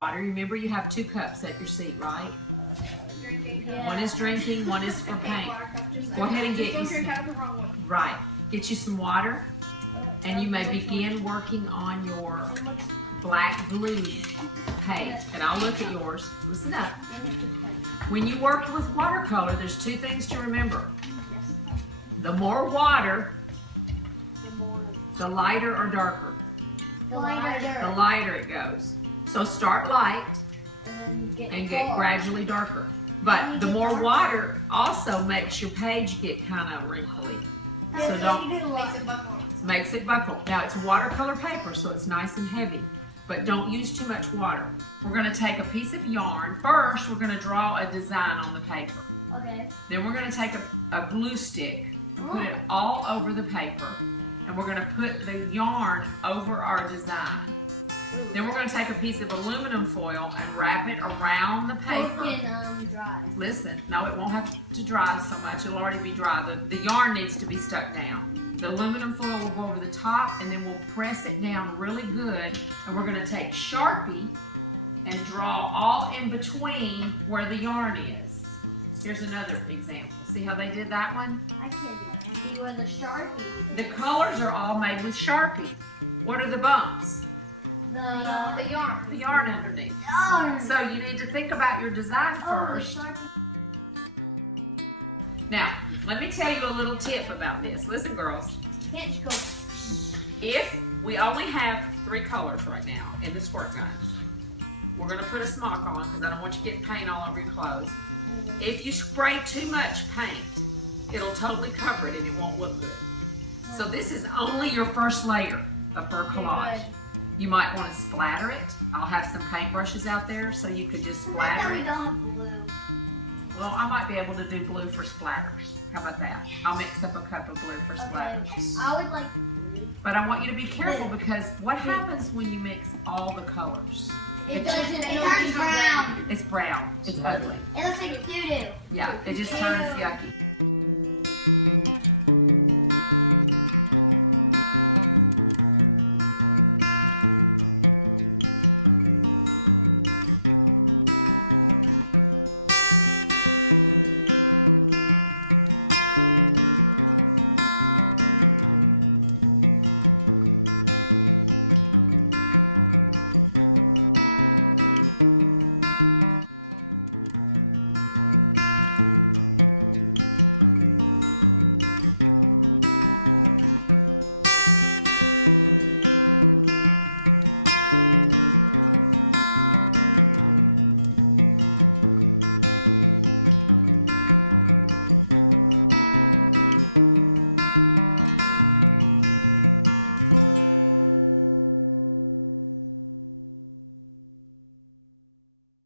water. Remember, you have 2 cups at your seat, right? One is drinking, one is for paint. Go ahead and get you some, get you some water, and you may begin working on your black glue paint. And I'll look at yours. Listen up. When you work with watercolor, there's 2 things to remember. The more water, the lighter or darker? The lighter it goes. So start light and get gradually darker. But the more water also makes your page get kind of wrinkly. So makes it buckle. Now it's watercolor paper, so it's nice and heavy. But don't use too much water. We're going to take a piece of yarn. First, we're going to draw a design on the paper. Okay. Then we're going to take a glue stick, put it all over the paper, and we're going to put the yarn over our design. Then we're going to take a piece of aluminum foil and wrap it around the paper. Listen, no, it won't have to dry so much. It'll already be dry. The yarn needs to be stuck down. The aluminum foil will go over the top, and then we'll press it down really good. And we're going to take Sharpie and draw all in between where the yarn is. Here's another example. See how they did that one? I can't do the Sharpie. The colors are all made with Sharpie. What are the bumps? The yarn. The yarn underneath. So you need to think about your design first. Now, let me tell you a little tip about this. Listen, girls. If we only have 3 colors right now in the squirt guns, we're going to put a smock on because I don't want you getting paint all over your clothes. If you spray too much paint, it'll totally cover it and it won't look good. So this is only your first layer of her collage. You might want to splatter it. I'll have some paintbrushes out there so you could just splatter it. Well, I might be able to do blue for splatters. How about that? I'll mix up a cup of blue for splatters. I would like. But I want you to be careful because what happens when you mix all the colors? It turns brown. It's brown. It's ugly. It looks like doo-doo. Yeah, it just turns yucky.